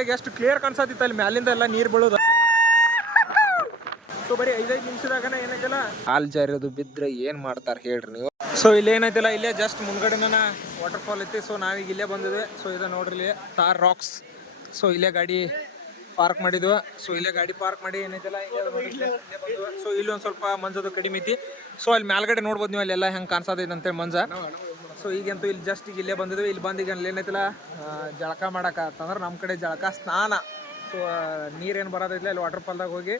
ಎಷ್ಟು ಕ್ಲಿಯರ್ ಕಾಣಿಸತ್ತಿತ್ತು ಅಲ್ಲಿ ಮ್ಯಾಲಿಂದ ಎಲ್ಲ ನೀರು ಬೀಳೋದು. ಸೊ ಬರೀ 5 ನಿಮಿಷದಾಗನ ಏನೈತಲ್ಲ ಹಾಲ್ ಜಾರಿರೋದು ಬಿದ್ರೆ ಏನ್ ಮಾಡ್ತಾರೆ ಹೇಳ್ರಿ ನೀವು. ಸೊ ಇಲ್ಲಿ ಏನೈತಿಲ್ಲ ಇಲ್ಲೇ ಜಸ್ಟ್ ಮುಂದ್ಗಡೆನ ವಾಟರ್ ಫಾಲ್ ಐತಿ. ಸೊ ನಾವೀಗ ಇಲ್ಲೇ ಬಂದಿದ್ವಿ. ಸೊ ಇದು ನೋಡ್ರಿ ತಾರ್ ರಾಕ್ಸ್. ಸೊ ಇಲ್ಲೇ ಗಾಡಿ ಪಾರ್ಕ್ ಮಾಡಿದ್ವಿ. ಸೊ ಇಲ್ಲೇ ಗಾಡಿ ಪಾರ್ಕ್ ಮಾಡಿ ಏನೈತಿಲ್ಲ ಸೊ ಇಲ್ಲಿ ಒಂದ್ ಸ್ವಲ್ಪ ಮಂಜದು ಕಡಿಮೆ ಐತಿ. ಸೊ ಅಲ್ಲಿ ಮೇಲ್ಗಡೆ ನೋಡ್ಬೋದು ನೀವು ಅಲ್ಲೆಲ್ಲ ಹೆಂಗ್ ಕಾಣಿಸತೈತೆ ಅಂತೇಳಿ ಮಂಜ. ಸೊ ಈಗಂತೂ ಇಲ್ಲಿ ಜಸ್ಟ್ ಈಗ ಇಲ್ಲೇ ಬಂದಿದ್ವಿ. ಇಲ್ಲಿ ಬಂದು ಈಗ ಅಲ್ಲಿ ಏನೈತಿಲ್ಲ ಜಳಕ ಮಾಡಕ ಅಂತಂದ್ರೆ ನಮ್ಮ ಕಡೆ ಜಳಕ ಸ್ನಾನ. ಸೊ ನೀರೇನು ಬರೋದೈತಿಲ್ಲ ಅಲ್ಲಿ ವಾಟರ್ ಫಾಲ್ದಾಗ ಹೋಗಿ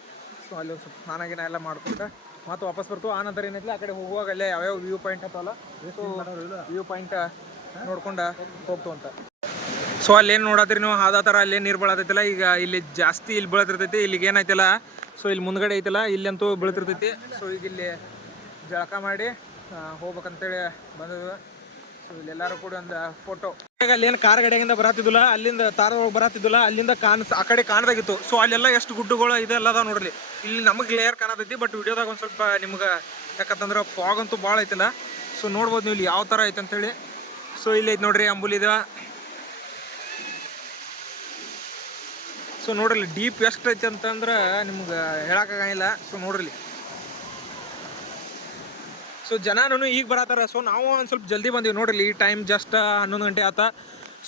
ಸೊ ಅಲ್ಲಿ ಒಂದು ಸ್ವಲ್ಪ ಸ್ನಾನ ಗಿನ ಎಲ್ಲ ಮಾಡ್ಕೊಂಡು ಮತ್ತೆ ವಾಪಸ್ ಬರ್ತು. ಆ ನಂತರ ಏನೈತಿಲ್ಲ ಆ ಕಡೆ ಹೋಗುವಾಗ ಅಲ್ಲೇ ಯಾವ್ಯಾವ ವ್ಯೂ ಪಾಯಿಂಟ್ ಅಂತಲ್ಲ ಸೊ ವ್ಯೂ ಪಾಯಿಂಟ್ ನೋಡ್ಕೊಂಡು ಹೋಗ್ತು ಅಂತ. ಸೊ ಅಲ್ಲೇನು ನೋಡತ್ರಿ ನೀವು ಅದ ಥರ ಅಲ್ಲೇ ನೀರು ಬೀಳತೈತಿಲ್ಲ. ಈಗ ಇಲ್ಲಿ ಜಾಸ್ತಿ ಇಲ್ಲಿ ಬೀಳತಿರ್ತೈತಿ. ಇಲ್ಲಿಗೆ ಏನೈತಿಲ್ಲ ಸೊ ಇಲ್ಲಿ ಮುಂದ್ಗಡೆ ಐತಿಲ್ಲ ಇಲ್ಲಂತೂ ಬೀಳ್ತಿರ್ತೈತಿ. ಸೊ ಈಗ ಇಲ್ಲಿ ಜಳಕ ಮಾಡಿ ಹೋಗ್ಬೇಕಂತೇಳಿ ಬಂದಿದ್ವಿ. ಸೊ ಇಲ್ಲೆಲ್ಲರೂ ಕೂಡ ಒಂದು ಫೋಟೋ. ಈಗ ಅಲ್ಲೇನು ಕಾರ್ ಗಡಿಯಾಗಿಂದ ಬರತ್ತಿದ್ದಿಲ್ಲ, ಅಲ್ಲಿಂದ ತಾರದೊಳಗೆ ಬರತ್ತಿದ್ದಿಲ್ಲ, ಅಲ್ಲಿಂದ ಆ ಕಡೆ ಕಾಣದಾಗಿತ್ತು. ಸೊ ಅಲ್ಲೆಲ್ಲ ಎಷ್ಟು ಗುಡ್ಡುಗಳು ಇದೆಲ್ಲ ಅದಾವ ನೋಡ್ರಿ. ಇಲ್ಲಿ ನಮಗೆ ಕ್ಲಿಯರ್ ಕಾಣತೈತಿ, ಬಟ್ ವಿಡಿಯೋದಾಗ ಒಂದು ಸ್ವಲ್ಪ ನಿಮ್ಗೆ ಯಾಕಂತಂದ್ರೆ ಫಾಗ್ ಅಂತೂ ಭಾಳ ಐತಿಲ್ಲ. ಸೊ ನೋಡ್ಬೋದು ನೀವು ಇಲ್ಲಿ ಯಾವ ಥರ ಐತೆ ಅಂತೇಳಿ. ಸೊ ಇಲ್ಲಿ ಐತೆ ನೋಡ್ರಿ ಅಂಬುಲಿದ. ಸೊ ನೋಡ್ರಿ ಡೀಪ್ ಎಷ್ಟು ಐತೆ ಅಂತಂದ್ರೆ ನಿಮ್ಗೆ ಹೇಳಕ್ಕಾಗಿಲ್ಲ. ಸೊ ನೋಡ್ರಿ ಸೊ ಜನನು ಈಗ ಬರತ್ತಾರ. ಸೊ ನಾವು ಒಂದು ಸ್ವಲ್ಪ ಜಲ್ದಿ ಬಂದೀವಿ ನೋಡ್ರಿ. ಈ ಟೈಮ್ ಜಸ್ಟ್ 11 ಗಂಟೆ ಆತ.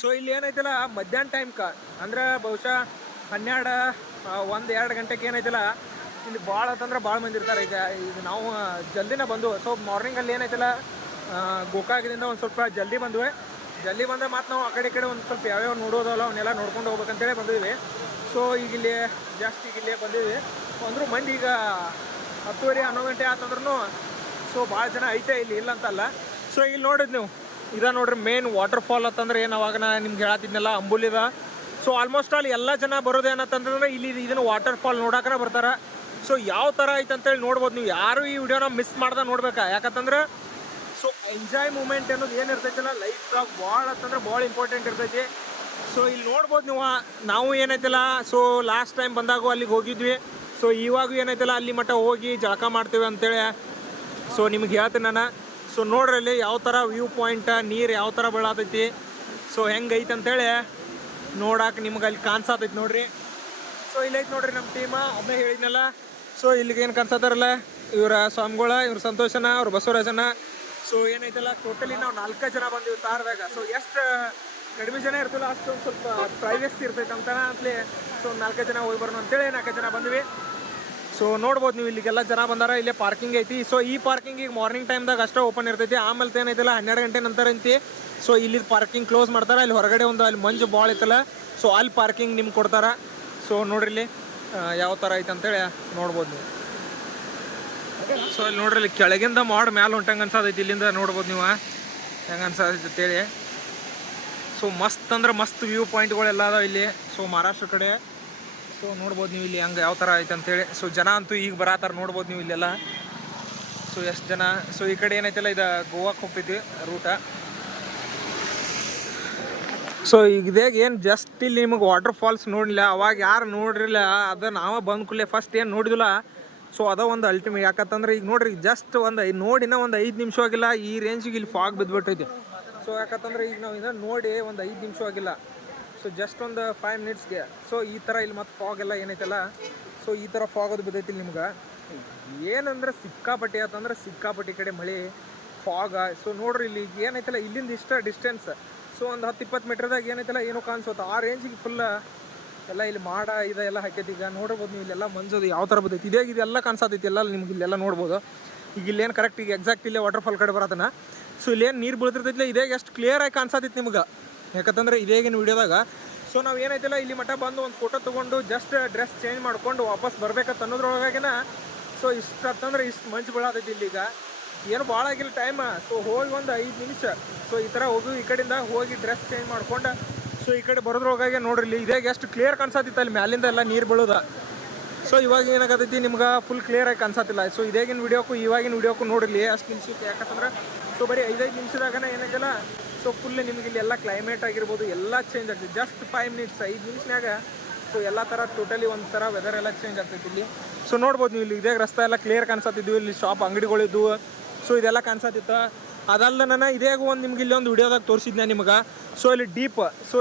ಸೊ ಇಲ್ಲಿ ಏನೈತಿಲ್ಲ ಮಧ್ಯಾಹ್ನ ಟೈಮ್ಕ ಅಂದ್ರೆ ಬಹುಶಃ 12, 1, 2 ಗಂಟೆಗೆ ಏನೈತಿಲ್ಲ ಇಲ್ಲಿ ಭಾಳ ಅಂತಂದ್ರೆ ಭಾಳ ಮಂದಿ ಇರ್ತಾರೆ. ಈಗ ನಾವು ಜಲ್ದಿನ ಬಂದು. ಸೊ ಮಾರ್ನಿಂಗಲ್ಲಿ ಏನೈತಿಲ್ಲ ಗೋಕಾಕದಿಂದ ಒಂದು ಸ್ವಲ್ಪ ಜಲ್ದಿ ಬಂದ್ವಿ. ಜಲ್ದಿ ಬಂದರೆ ಮತ್ತು ನಾವು ಆ ಕಡೆ ಒಂದು ಸ್ವಲ್ಪ ಯಾವ್ಯಾವ ನೋಡೋದಲ್ಲ ಅವನ್ನೆಲ್ಲ ನೋಡ್ಕೊಂಡು ಹೋಗ್ಬೇಕಂತೇಳಿ ಬಂದಿದ್ವಿ. ಸೊ ಈಗ ಇಲ್ಲಿ ಜಾಸ್ತಿ ಈಗ ಇಲ್ಲೇ ಬಂದಿದ್ವಿ ಅಂದರೂ ಮಂದಿ ಈಗ 10:30, 11 ಗಂಟೆ ಆತಂದ್ರೂ ಸೊ ಭಾಳ ಜನ ಐತೆ ಇಲ್ಲಿ ಇಲ್ಲ ಅಂತಲ್ಲ. ಸೊ ಇಲ್ಲಿ ನೋಡಿದ್ ನೀವು ಇದ ನೋಡ್ರಿ ಮೇನ್ ವಾಟರ್ ಫಾಲ್ ಅಂತಂದ್ರೆ ಏನು ಅವಾಗ ನಾ ನಿಮ್ಗೆ ಹೇಳತ್ತಿದ್ನೆಲ್ಲ ಅಂಬುಲಿದ. ಸೊ ಆಲ್ಮೋಸ್ಟ್ ಅಲ್ಲಿ ಎಲ್ಲ ಜನ ಬರೋದೇನಂತಂದ್ರೆ ಇಲ್ಲಿ ಇದನ್ನು ವಾಟರ್ ಫಾಲ್ ನೋಡೋಕೆ ಬರ್ತಾರೆ. ಸೊ ಯಾವ ಥರ ಐತೆ ಅಂತೇಳಿ ನೋಡ್ಬೋದು ನೀವು. ಯಾರು ಈ ವಿಡಿಯೋನ ಮಿಸ್ ಮಾಡ್ದೆ ನೋಡ್ಬೇಕಾ. ಯಾಕಂತಂದ್ರೆ ಸೊ ಎಂಜಾಯ್ ಮೂಮೆಂಟ್ ಅನ್ನೋದು ಏನು ಇರ್ತೈತಿಲ್ಲ ಲೈಫ್ದಾಗ ಭಾಳ ಅಂತಂದ್ರೆ ಭಾಳ ಇಂಪಾರ್ಟೆಂಟ್ ಇರ್ತೈತಿ. ಸೊ ಇಲ್ಲಿ ನೋಡ್ಬೋದು ನೀವು. ನಾವು ಏನೈತಿಲ್ಲ ಸೊ ಲಾಸ್ಟ್ ಟೈಮ್ ಬಂದಾಗ ಅಲ್ಲಿಗೆ ಹೋಗಿದ್ವಿ. ಸೊ ಇವಾಗೂ ಏನೈತಿಲ್ಲ ಅಲ್ಲಿ ಮಟ್ಟ ಹೋಗಿ ಜಳಕ ಮಾಡ್ತೀವಿ ಅಂತೇಳಿ ಸೊ ನಿಮ್ಗೆ ಹೇಳ್ತೀನಿ ನಾನು. ಸೊ ನೋಡ್ರಲ್ಲಿ ಯಾವ ಥರ ವ್ಯೂ ಪಾಯಿಂಟ್ ನೀರು ಯಾವ ಥರ ಬೀಳತೈತಿ ಸೊ ಹೆಂಗೈತೆ ಅಂತೇಳಿ ನೋಡಕ್ಕೆ ನಿಮ್ಗೆ ಅಲ್ಲಿ ಕಾಣಿಸತೈತಿ ನೋಡ್ರಿ. ಸೊ ಇಲ್ಲೈತೆ ನೋಡ್ರಿ ನಮ್ಮ ಟೀಮ ಒಮ್ಮೆ ಹೇಳಿದ್ನಲ್ಲ. ಸೊ ಇಲ್ಲಿಗೆ ಏನು ಕಾಣಿಸತ್ತಾರಲ್ಲ ಇವರ ಸ್ವಾಮಿಗಳ, ಇವ್ರ ಸಂತೋಷನ, ಅವ್ರ ಬಸವರಾಜನ. ಸೊ ಏನೈತಲ್ಲ ಟೋಟಲಿ ನಾವು 4 ಜನ ಬಂದೀವಿ ತಾರದಾಗ. ಸೊ ಎಷ್ಟು ಕಡಿಮೆ ಜನ ಇರ್ತಿಲ್ಲ ಅಷ್ಟೊಂದು ಸ್ವಲ್ಪ ಪ್ರೈವೇಸಿ ಇರ್ತೈತೆ ಅಂತಲೇ ಸೊ 4 ಜನ ಹೋಗಿ ಬರೋಣ ಅಂತೇಳಿ 4 ಜನ ಬಂದ್ವಿ. ಸೊ ನೋಡ್ಬೋದು ನೀವು ಇಲ್ಲಿಗೆಲ್ಲ ಜನ ಬಂದಾರ. ಇಲ್ಲೇ ಪಾರ್ಕಿಂಗ್ ಐತಿ. ಸೊ ಈ ಪಾರ್ಕಿಂಗ್ ಈಗ ಮಾರ್ನಿಂಗ್ ಟೈಮ್ದಾಗ ಅಷ್ಟೇ ಓಪನ್ ಇರ್ತೈತಿ. ಆಮೇಲೆ ಏನೈತಿಲ್ಲ 12 ಗಂಟೆ ನಂತರ ಐತಿ. ಸೊ ಇಲ್ಲಿ ಪಾರ್ಕಿಂಗ್ ಕ್ಲೋಸ್ ಮಾಡ್ತಾರೆ. ಅಲ್ಲಿ ಹೊರಗಡೆ ಒಂದು ಅಲ್ಲಿ ಮಂಜು ಭಾಳ ಐತಲ್ಲ ಸೊ ಅಲ್ಲಿ ಪಾರ್ಕಿಂಗ್ ನಿಮ್ಗೆ ಕೊಡ್ತಾರೆ. ಸೊ ನೋಡ್ರಿ ಇಲ್ಲಿ ಯಾವ ಥರ ಐತೆ ಅಂತೇಳಿ ನೋಡ್ಬೋದು ನೀವು. ಸೊ ಇಲ್ಲಿ ನೋಡ್ರಿ ಇಲ್ಲಿ ಕೆಳಗಿಂದ ಮಾಡಿ ಮ್ಯಾಲೆ ಹೊಂಟಂಗೆ ಅನ್ಸತೈತಿ. ಇಲ್ಲಿಂದ ನೋಡ್ಬೋದು ನೀವು ಹೆಂಗೆ ಅನ್ಸತೈತಿ ಅಂತೇಳಿ. ಸೊ ಮಸ್ತ್ ಅಂದ್ರೆ ಮಸ್ತ್ ವ್ಯೂ ಪಾಯಿಂಟ್ಗಳೆಲ್ಲ ಅದಾವ ಇಲ್ಲಿ. ಸೊ ಮಹಾರಾಷ್ಟ್ರ ಕಡೆ ಸೊ ನೋಡ್ಬೋದು ನೀವು ಇಲ್ಲಿ ಹಂಗೆ ಯಾವ ಥರ ಐತೆ ಅಂತೇಳಿ. ಸೊ ಜನ ಅಂತೂ ಈಗ ಬರತ್ತಾರ ನೋಡ್ಬೋದು ನೀವು ಇಲ್ಲೆಲ್ಲ. ಸೊ ಎಷ್ಟು ಜನ. ಸೊ ಈ ಕಡೆ ಏನೈತಿಲ್ಲ ಇದು ಗೋವಾಕ್ಕೆ ಹೋಗ್ತೈತಿ ರೂಟ. ಸೊ ಈಗ ಇದಾಗ ಏನು ಜಸ್ಟ್ ಇಲ್ಲಿ ನಿಮಗೆ ವಾಟರ್ ಫಾಲ್ಸ್ ನೋಡಲಿಲ್ಲ ಅವಾಗ ಯಾರು ನೋಡ್ರಿಲ್ಲ ಅದು ನಾವೇ ಬಂದ ಕೂಡಲೇ ಫಸ್ಟ್ ಏನು ನೋಡಿದಿಲ್ಲ. ಸೊ ಅದ ಒಂದು ಅಲ್ಟಿಮೇಟ್. ಯಾಕಂತಂದ್ರೆ ಈಗ ನೋಡ್ರಿ ಜಸ್ಟ್ ಒಂದು ನೋಡಿನ ಒಂದು 5 ನಿಮಿಷ ಆಗಿಲ್ಲ ಈ ರೇಂಜಿಗೆ ಇಲ್ಲಿ ಫಾಗ್ ಬಿದ್ದುಬಿಟ್ಟೈತಿ. ಸೊ ಯಾಕಂತಂದ್ರೆ ಈಗ ನಾವು ಇದನ್ನು ನೋಡಿ ಒಂದು 5 ನಿಮಿಷ ಆಗಿಲ್ಲ. ಸೊ ಜಸ್ಟ್ ಒಂದು 5 ಮಿನಿಟ್ಸ್ಗೆ ಸೊ ಈ ಥರ ಇಲ್ಲಿ ಮತ್ತು ಫಾಗ್ ಎಲ್ಲ ಏನೈತಲ್ಲ ಸೊ ಈ ಥರ ಫಾಗ್ ಅದು ಬಿದ್ದೈತಿ ನಿಮ್ಗೆ. ಏನಂದ್ರೆ ಸಿಕ್ಕಾಪಟ್ಟಿ ಆತಂದ್ರೆ ಸಿಕ್ಕಾಪಟ್ಟಿ ಕಡೆ ಮಳೆ ಫಾಗ. ಸೊ ನೋಡ್ರಿ ಇಲ್ಲಿ ಏನೈತಲ್ಲ ಇಲ್ಲಿಂದ ಇಷ್ಟ ಡಿಸ್ಟೆನ್ಸ್ ಸೊ ಒಂದು 10-20 ಮೀಟ್ರದಾಗ ಏನೈತಲ್ಲ ಏನೋ ಕಾಣಿಸುತ್ತೆ ಆ ರೇಂಜಿಗೆ ಫುಲ್ ಎಲ್ಲ ಇಲ್ಲಿ ಮಾಡ ಇದೆಲ್ಲ ಹಾಕೈತಿ. ಈಗ ನೋಡ್ಬೋದು ನೀವು ಇಲ್ಲೆಲ್ಲ ಮಂಜೋದು ಯಾವ ಥರ ಬರ್ತೈತಿ. ಇದೇ ಇದೆಲ್ಲ ಕಾಣಿಸತೈತಿ ಎಲ್ಲ ನಿಮ್ಗೆ ಇಲ್ಲೆಲ್ಲ ನೋಡ್ಬೋದು. ಈಗ ಇಲ್ಲೇನು ಕರೆಕ್ಟ್ ಈಗ ಎಕ್ಸಾಕ್ಟ್ ಇಲ್ಲೇ ವಾಟರ್ ಫಾಲ್ ಕಡೆ ಬರತ್ತನ. ಸೊ ಇಲ್ಲೇನು ನೀರು ಬೀಳ್ತಿರ್ತೈತಿಲ್ಲ ಇದೇ ಎಷ್ಟು ಕ್ಲಿಯರಾಗಿ ಕಾಣಿಸತೈತಿ ನಿಮ್ಗೆ. ಯಾಕಂತಂದ್ರೆ ಇದೇಗಿನ ವಿಡಿಯೋದಾಗ ಸೊ ನಾವು ಏನೈತಿಲ್ಲ ಇಲ್ಲಿ ಮಟ್ಟ ಬಂದು ಒಂದು ಫೋಟೋ ತೊಗೊಂಡು ಜಸ್ಟ್ ಡ್ರೆಸ್ ಚೇಂಜ್ ಮಾಡ್ಕೊಂಡು ವಾಪಸ್ ಬರ್ಬೇಕಂತ ಅನ್ನೋದ್ರೊಳಗಾಗಿನ ಸೊ ಇಷ್ಟಂತಂದ್ರೆ ಇಷ್ಟು ಮಂಜು ಬೀಳತೈತಿ ಇಲ್ಲಿಗ. ಏನು ಭಾಳ ಆಗಿಲ್ಲ ಟೈಮ್. ಸೊ ಹೋಗಿ ಒಂದು 5 ನಿಮಿಷ ಸೊ ಈ ಥರ ಹೋಗಿ ಈ ಕಡೆಯಿಂದ ಹೋಗಿ ಡ್ರೆಸ್ ಚೇಂಜ್ ಮಾಡ್ಕೊಂಡು ಸೊ ಈ ಕಡೆ ಬರೋದ್ರೊಳಗಾಗಿ ನೋಡ್ರಿ ಇಲ್ಲಿ ಇದೇ ಎಷ್ಟು ಕ್ಲಿಯರ್ ಕಾಣಿಸತ್ತಿತ್ತು ಅಲ್ಲಿ ಮ್ಯಾಲಿಂದ ಎಲ್ಲ ನೀರು ಬೀಳೋದ. ಸೊ ಇವಾಗ ಏನಾಗತೈತಿ ನಿಮ್ಗೆ ಫುಲ್ ಕ್ಲಿಯರಾಗಿ ಕಾಣಿಸತ್ತಿಲ್ಲ. ಸೊ ಇದೇಗಿನ ವಿಡಿಯೋಕ್ಕೂ ಇವಾಗಿನ ವಿಡಿಯೋಕ್ಕೂ ನೋಡಿರಲಿ ಅಷ್ಟು ನಿಮಿಷಕ್ಕೆ. ಯಾಕಂತಂದ್ರೆ ಸೊ ಬರೀ 5 ನಿಮಿಷದಾಗನ ಏನಾಗಿಲ್ಲ ಸೊ ಫುಲ್ ನಿಮ್ಗೆ ಇಲ್ಲಿ ಎಲ್ಲ ಕ್ಲೈಮೇಟ್ ಆಗಿರ್ಬೋದು ಎಲ್ಲ ಚೇಂಜ್ ಆಗ್ತೈತಿ. ಜಸ್ಟ್ 5 ಮಿನಿಟ್ಸ್ 5 ನಿಮಿಷನಾಗ ಸೊ ಎಲ್ಲ ಥರ ಟೋಟಲಿ ಒಂಥರ ವೆದರ್ ಎಲ್ಲ ಚೇಂಜ್ ಆಗ್ತೈತಿ ಇಲ್ಲಿ. ಸೊ ನೋಡ್ಬೋದು ನೀವು ಇಲ್ಲಿ ಇದೇ ರಸ್ತೆ ಎಲ್ಲ ಕ್ಲಿಯರ್ ಕಾಣಿಸತ್ತಿದ್ವಿ. ಇಲ್ಲಿ ಶಾಪ್ ಅಂಗಡಿಗಳಿದ್ವು ಸೊ ಇದೆಲ್ಲ ಕಾಣಿಸತ್ತಿತ್ತು. ಅದಲ್ಲ ನಾನು ಇದೇ ಒಂದು ನಿಮ್ಗೆ ಇಲ್ಲಿ ಒಂದು ವಿಡಿಯೋದಾಗ ತೋರಿಸಿದ್ದೆ ನಿಮ್ಗೆ. ಸೊ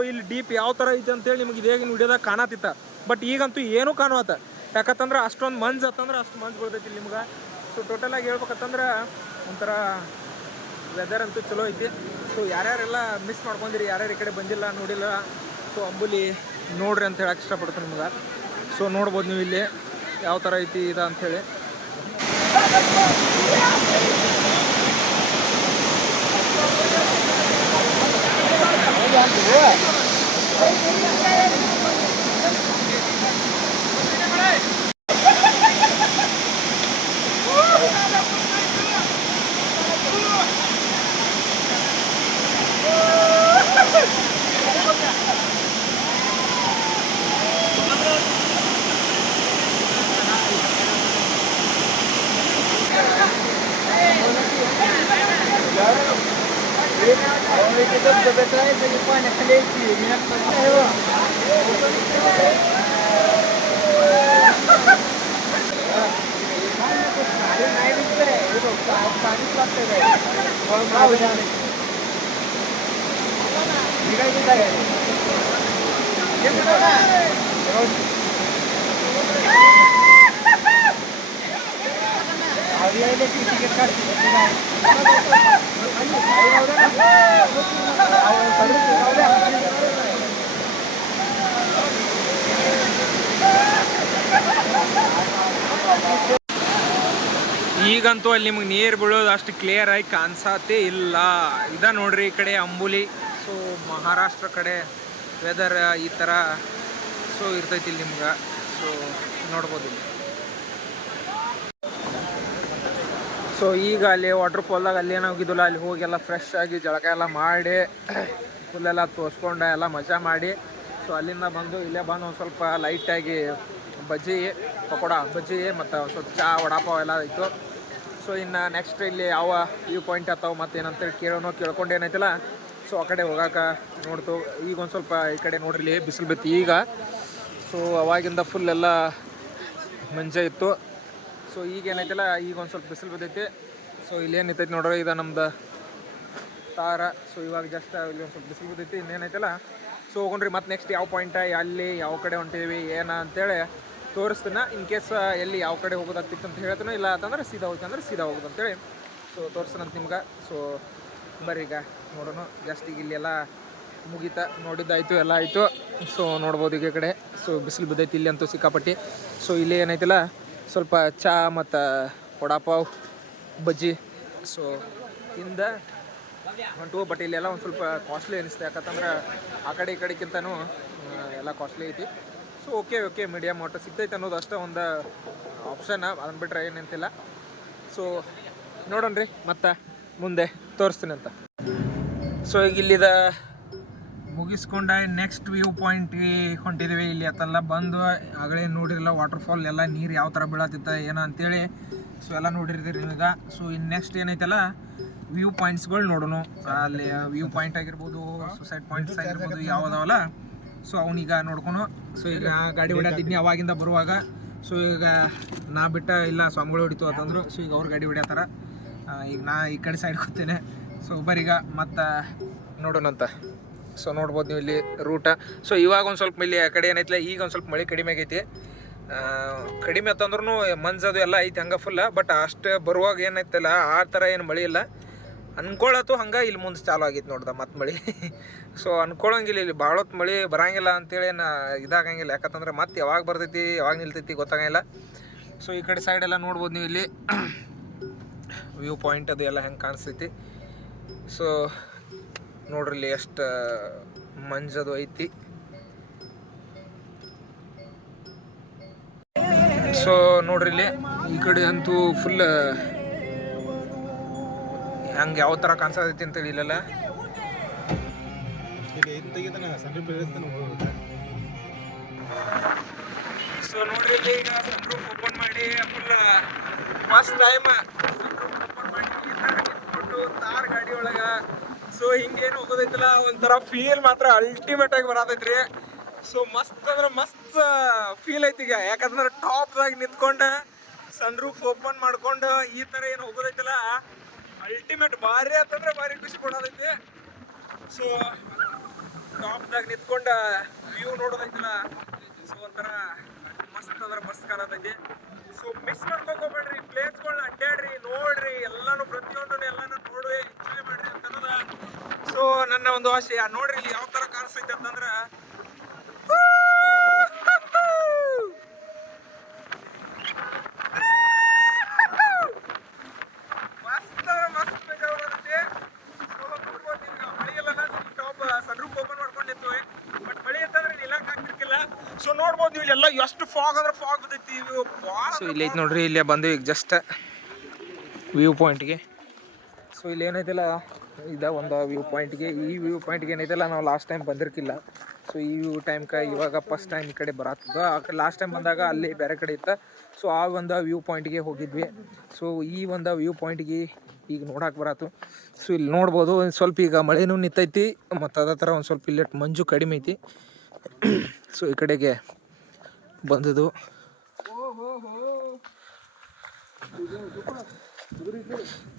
ಇಲ್ಲಿ ಡೀಪ್ ಯಾವ ಥರ ಐತೆ ಅಂತೇಳಿ ನಿಮ್ಗೆ ಇದೇಗಿನ ವಿಡಿಯೋದಾಗ ಕಾಣತಿತ್ತ. ಬಟ್ ಈಗಂತೂ ಏನೂ ಕಾಣುವತ್ತ, ಯಾಕಂತಂದ್ರೆ ಅಷ್ಟೊಂದು ಮಂಜು ಅತ್ತಂದ್ರೆ ಅಷ್ಟು ಮಂಜು ಬೀಳ್ತೈತಿ ನಿಮ್ಗೆ. ಸೊ ಟೋಟಲಾಗಿ ಹೇಳ್ಬೇಕಂತಂದ್ರೆ ಒಂಥರ ವೆದರ್ ಅಂತೂ ಚಲೋ ಐತಿ. ಸೊ ಯಾರ್ಯಾರೆಲ್ಲ ಮಿಸ್ ಮಾಡ್ಕೊಂಡಿರಿ, ಯಾರ್ಯಾರು ಈ ಕಡೆ ಬಂದಿಲ್ಲ ನೋಡಿಲ್ಲ, ಸೊ ಅಂಬುಲಿ ನೋಡ್ರಿ ಅಂತ ಹೇಳಕ್ಕೆ ಇಷ್ಟಪಡ್ತೀನಿ ನಿಮ್ಗೆ. ಸೊ ನೋಡ್ಬೋದು ನೀವು ಇಲ್ಲಿ ಯಾವ ಥರ ಐತಿ ಇದು ಅಂಥೇಳಿ. ಈಗಂತೂ ಅಲ್ಲಿ ನಿಮಗೆ ನೀರು ಬೀಳೋದು ಅಷ್ಟು ಕ್ಲಿಯರ್ ಆಗಿ ಕಾಣಿಸತ್ತೇ ಇಲ್ಲ. ಇದ ನೋಡ್ರಿ ಈ ಕಡೆ ಅಂಬುಲಿ. ಸೊ ಮಹಾರಾಷ್ಟ್ರ ಕಡೆ ವೆದರ್ ಈ ಥರ ಸೊ ಇರ್ತೈತಿ ಇಲ್ಲಿ ನಿಮ್ಗೆ. ಸೊ ನೋಡ್ಬೋದು ಇಲ್ಲಿ. ಸೊ ಈಗ ಅಲ್ಲಿ ವಾಟರ್ ಫಾಲ್ದಾಗ ಅಲ್ಲಿ ಏನೋ ಹೋಗಿದ್ದಿಲ್ಲ, ಅಲ್ಲಿ ಹೋಗಿ ಎಲ್ಲ ಫ್ರೆಶ್ ಆಗಿ ಜಳಕ ಎಲ್ಲ ಮಾಡಿ ಫುಲ್ಲೆಲ್ಲ ತೋರಿಸ್ಕೊಂಡು ಎಲ್ಲ ಮಜಾ ಮಾಡಿ, ಸೊ ಅಲ್ಲಿಂದ ಬಂದು ಇಲ್ಲೇ ಬಂದು ಒಂದು ಸ್ವಲ್ಪ ಲೈಟಾಗಿ ಬಜ್ಜಿ ಪಕೋಡ ಬಜ್ಜಿ ಮತ್ತು ಒಂದು ಸ್ವಲ್ಪ ಚಾ ವಡಾಪಾವ್ ಎಲ್ಲ ಇತ್ತು. ಸೊ ಇನ್ನು ನೆಕ್ಸ್ಟ್ ಇಲ್ಲಿ ಯಾವ ವ್ಯೂ ಪಾಯಿಂಟ್ ಆಗ್ತಾವೆ ಮತ್ತು ಏನಂತೇಳಿ ಕೇಳ್ಕೊಂಡು ಏನೈತಿಲ್ಲ, ಸೊ ಆ ಕಡೆ ಹೋಗಾಕ ನೋಡ್ತು. ಈಗ ಒಂದು ಸ್ವಲ್ಪ ಈ ಕಡೆ ನೋಡ್ರಿ ಬಿಸಿಲು ಬಿತ್ತು ಈಗ. ಸೊ ಅವಾಗಿಂದ ಫುಲ್ ಎಲ್ಲ ಮಂಜೆ ಇತ್ತು. ಸೊ ಈಗ ಏನೈತಿಲ್ಲ, ಈಗ ಒಂದು ಸ್ವಲ್ಪ ಬಿಸಿಲು ಬಿದ್ದೈತಿ. ಸೊ ಇಲ್ಲೇನು ನಿಂತೈತಿ ನೋಡ್ರಿ, ಇದು ನಮ್ದು ತಾರ. ಸೊ ಇವಾಗ ಜಸ್ಟ್ ಇಲ್ಲಿ ಒಂದು ಸ್ವಲ್ಪ ಬಿಸಿಲು ಬಿದ್ದೈತಿ, ಇನ್ನೇನೈತಿಲ್ಲ. ಸೊ ಹೋಗೋಣ್ರಿ ಮತ್ತೆ ನೆಕ್ಸ್ಟ್ ಯಾವ ಪಾಯಿಂಟ, ಅಲ್ಲಿ ಯಾವ ಕಡೆ ಹೊಂಟೀವಿ ಏನ ಅಂತೇಳಿ ತೋರಿಸ್ತೀನ. ಇನ್ ಕೇಸ್ ಎಲ್ಲಿ ಯಾವ ಕಡೆ ಹೋಗೋದಾಗ್ತಿತ್ತು ಅಂತ ಹೇಳ್ತಾನೆ, ಇಲ್ಲ ಅಂತಂದ್ರೆ ಸೀದಾ ಹೋಗ್ತಂದ್ರೆ ಸೀದಾ ಹೋಗೋದು ಅಂತೇಳಿ ಸೊ ತೋರಿಸ್ತಾನಂತ ನಿಮ್ಗೆ. ಸೊ ಬರ್ರಿ ಈಗ ನೋಡೋಣ. ಜಸ್ಟ್ ಈಗ ಇಲ್ಲೆಲ್ಲ ಮುಗೀತಾ, ನೋಡಿದ್ದಾಯಿತು ಎಲ್ಲ ಆಯಿತು. ಸೊ ನೋಡ್ಬೋದು ಈಗ ಕಡೆ. ಸೊ ಬಿಸಿಲು ಬಿದ್ದೈತಿ ಇಲ್ಲಿ ಅಂತೂ ಸಿಕ್ಕಾಪಟ್ಟಿ. ಸೊ ಇಲ್ಲಿ ಏನೈತಿಲ್ಲ ಸ್ವಲ್ಪ ಚಾ ಮತ್ತು ವಡಾಪಾವ್ ಬಜ್ಜಿ ಸೊ ಇಂದ ಹೊಂಟು. ಬಟ್ ಇಲ್ಲೆಲ್ಲ ಒಂದು ಸ್ವಲ್ಪ ಕಾಸ್ಟ್ಲಿ ಅನಿಸ್ತು, ಯಾಕಂತಂದ್ರೆ ಆ ಕಡೆ ಈ ಕಡೆಗಿಂತನೂ ಎಲ್ಲ ಕಾಸ್ಟ್ಲಿ ಐತಿ. ಸೊ ಓಕೆ ಮೀಡಿಯಮ್ ಒಟ್ಟು ಸಿಗ್ತೈತೆ ಅನ್ನೋದು ಅಷ್ಟೇ ಒಂದು ಆಪ್ಷನ್, ಅದನ್ನ ಬಿಟ್ಟರೆ ಏನಂತಿಲ್ಲ. ಸೊ ನೋಡೋಣ್ರಿ ಮತ್ತೆ ಮುಂದೆ ತೋರಿಸ್ತೀನಿ ಅಂತ. ಸೊ ಈಗ ಇಲ್ಲಿದ ಮುಗಿಸ್ಕೊಂಡ ನೆಕ್ಸ್ಟ್ ವ್ಯೂ ಪಾಯಿಂಟ್ಗೆ ಹೊಂಟಿದ್ದೀವಿ. ಇಲ್ಲಿ ಅತ್ತೆಲ್ಲ ಬಂದು ಆಗಲೇ ನೋಡಿರಲ್ಲ ವಾಟರ್ ಫಾಲ್ ಎಲ್ಲ ನೀರು ಯಾವ ಥರ ಬೀಳತ್ತಿತ್ತ ಏನೋ ಅಂತೇಳಿ. ಸೊ ಎಲ್ಲ ನೋಡಿರ್ತೀರಿ ನೀವೀಗ. ಸೊ ಇನ್ನು ನೆಕ್ಸ್ಟ್ ಏನೈತಲ್ಲ ವ್ಯೂ ಪಾಯಿಂಟ್ಸ್ಗಳು ನೋಡೋಣ. ಅಲ್ಲಿ ವ್ಯೂ ಪಾಯಿಂಟ್ ಆಗಿರ್ಬೋದು, ಸುಸೈಡ್ ಪಾಯಿಂಟ್ಸ್ ಆಗಿರ್ಬೋದು ಯಾವುದಾವಲ್ಲ, ಸೊ ಅವನೀಗ ನೋಡ್ಕೊನು. ಸೊ ಈಗ ಗಾಡಿ ಹೊಡ್ಯಾತಿದ್ನಿ ಅವಾಗಿಂದ ಬರುವಾಗ. ಸೊ ಈಗ ನಾ ಬಿಟ್ಟ ಇಲ್ಲ ಸ್ವಾಮಿಗಳು ಹೊಡಿತು ಅಂತಂದ್ರು. ಸೊ ಈಗ ಅವ್ರು ಗಾಡಿ ಹೊಡ್ಯಾತಾರ, ಈಗ ನಾ ಈ ಕಡೆ ಸೈಡ್ ಕೂತೇನೆ. ಸೊ ಬರೀಗ ಮತ್ತು ನೋಡೋಣಂತ. ಸೊ ನೋಡ್ಬೋದು ನೀವು ಇಲ್ಲಿ ರೂಟ. ಸೊ ಇವಾಗ ಒಂದು ಸ್ವಲ್ಪ ಇಲ್ಲಿ ಆ ಕಡೆ ಏನೈತಿಲ್ಲ, ಈಗ ಒಂದು ಸ್ವಲ್ಪ ಮಳೆ ಕಡಿಮೆ ಆಗೈತಿ. ಕಡಿಮೆ ಅಂತಂದ್ರೂ ಮಂಜದು ಎಲ್ಲ ಐತಿ ಹಂಗೆ ಫುಲ್ಲ. ಬಟ್ ಅಷ್ಟು ಬರುವಾಗ ಏನೈತಲ್ಲ ಆ ಥರ ಏನು ಮಳೆ ಇಲ್ಲ ಅನ್ಕೊಳತ್ತು. ಹಂಗೆ ಇಲ್ಲಿ ಮುಂದೆ ಚಾಲು ಆಗೈತಿ ನೋಡ್ದ ಮತ್ತೆ ಮಳೆ. ಸೊ ಅನ್ಕೊಳಂಗಿಲ್ಲ, ಇಲ್ಲಿ ಭಾಳ ಹೊತ್ತು ಮಳೆ ಬರಂಗಿಲ್ಲ ಅಂತೇಳಿ ಇದಾಗಂಗಿಲ್ಲ. ಯಾಕಂತಂದ್ರೆ ಮತ್ತೆ ಯಾವಾಗ ಬರ್ತೈತಿ ಯಾವಾಗ ನಿಲ್ತೈತಿ ಗೊತ್ತಾಗಂಗಿಲ್ಲ. ಸೊ ಈ ಕಡೆ ಸೈಡ್ ಎಲ್ಲ ನೋಡ್ಬೋದು ನೀವು ಇಲ್ಲಿ ವ್ಯೂ ಪಾಯಿಂಟ್ ಅದು ಎಲ್ಲ ಹೆಂಗೆ ಕಾಣಿಸ್ತೈತಿ. ಸೊ ನೋಡ್ರಿ ಇಲ್ಲಿ ಎಷ್ಟು ಮಂಜದು ಐತಿ. ಸೊ ನೋಡ್ರಿ ಇಲ್ಲಿ ಈ ಕಡೆ ಅಂತೂ ಫುಲ್ ಹಂಗೆ ಯಾವ ಥರ ಕಾಣಿಸ್ತೈತಿ ಅಂತೇಳಿ ಇಲ್ಲೆಲ್ಲ. ಸೊ ನೋಡ್ರಿ ಇಲ್ಲಿ ಈಗ ಸನ್ರೂಫ್ ಓಪನ್ ಮಾಡಿ ಫುಲ್ ಫಸ್ಟ್ ಟೈಮ್ ಓಪನ್ ಮಾಡಿ ತಾರ್ ಗಾಡಿ ಒಳಗ. ಸೊ ಹಿಂಗೇನು ಹೋಗೋದೈತಲ್ಲ ಒಂಥರ ಫೀಲ್ ಮಾತ್ರ ಅಲ್ಟಿಮೇಟ್ ಆಗಿ ಬರತೈತ್ರಿ. ಸೊ ಮಸ್ತ್ ಅಂದ್ರೆ ಮಸ್ತ್ ಫೀಲ್ ಐತಿ ಈಗ. ಯಾಕಂದ್ರೆ ಟಾಪ್ದಾಗ ನಿಂತ್ಕೊಂಡು ಸನ್ರೂಫ್ ಓಪನ್ ಮಾಡ್ಕೊಂಡು ಈ ಥರ ಏನು ಹೋಗೋದೈತಲ್ಲ ಅಲ್ಟಿಮೇಟ್ ಭಾರಿ ಅಂತಂದ್ರೆ ಭಾರಿ ಖುಷಿ ಕೊಡೋದೈತಿ. ಸೊ ಟಾಪ್ದಾಗ ನಿಂತ್ಕೊಂಡ ವ್ಯೂ ನೋಡೋದೈತಲ್ಲ, ಸೊ ಒಂಥರ ಮಸ್ತ್ ಅಂದ್ರೆ ಮಸ್ತ್ ಕಾಣತೈತಿ. ಸೊ ಮಿಸ್ ಮಾಡ್ಕೋಕ್ ಹೋಗ್ಬೇಡ್ರಿ, ಪ್ಲೇಸ್ಗಳನ್ನ ಅಡ್ಡಾಡ್ರಿ, ನೋಡ್ರಿ, ಎಲ್ಲಾನು ಪ್ರತಿಯೊಂದನ್ನು ಎಲ್ಲಾನು ನೋಡಿ ಎಂಜಾಯ್ ಮಾಡ್ರಿ ಅಂತ ಅನ್ನೋದ ಸೊ ನನ್ನ ಒಂದು ಆಸೆ. ನೋಡ್ರಿ ಇಲ್ಲಿ ಯಾವ ತರ ಕಾಣಿಸ್ತೈತೆ ಅಂತಂದ್ರ ಸೊ ನೋಡ್ಬೋದು ನೀವು ಎಲ್ಲ ಎಷ್ಟು ಫಾಗ್ ಅಂದ್ರೆ ಫಾಗ್ ಬರ್ತೈತಿ. ಸೊ ಇಲ್ಲಿ ಐತಿ ನೋಡ್ರಿ, ಇಲ್ಲೇ ಬಂದು ಈಗ ಜಸ್ಟ್ ವ್ಯೂ ಪಾಯಿಂಟ್ಗೆ. ಸೊ ಇಲ್ಲಿ ಏನೈತಲ್ಲ ಇದ ಒಂದು ವ್ಯೂ ಪಾಯಿಂಟ್ಗೆ. ಈ ವ್ಯೂ ಪಾಯಿಂಟ್ಗೆ ಏನೈತಲ್ಲ ನಾವು ಲಾಸ್ಟ್ ಟೈಮ್ ಬಂದಿರ್ಕಿಲ್ಲ. ಸೊ ಈ ವ್ಯೂ ಟೈಮ್ಗೆ ಇವಾಗ ಫಸ್ಟ್ ಟೈಮ್ ಈ ಕಡೆ ಬರತ್ತದ. ಲಾಸ್ಟ್ ಟೈಮ್ ಬಂದಾಗ ಅಲ್ಲಿ ಬೇರೆ ಕಡೆ ಇತ್ತು. ಸೊ ಆ ಒಂದು ವ್ಯೂ ಪಾಯಿಂಟ್ಗೆ ಹೋಗಿದ್ವಿ. ಸೊ ಈ ಒಂದು ವ್ಯೂ ಪಾಯಿಂಟ್ಗೆ ಈಗ ನೋಡಕ್ಕೆ ಬರತ್ತು. ಸೊ ಇಲ್ಲಿ ನೋಡ್ಬೋದು ಸ್ವಲ್ಪ ಈಗ ಮಳೆನೂ ನಿಂತೈತಿ, ಮತ್ತು ಅದೇ ಥರ ಒಂದು ಸ್ವಲ್ಪ ಇಲ್ಲಿ ಮಂಜು ಕಡಿಮೆ ಐತಿ. ಸೊ ಈ ಕಡೆಗೆ ಬಂದದು.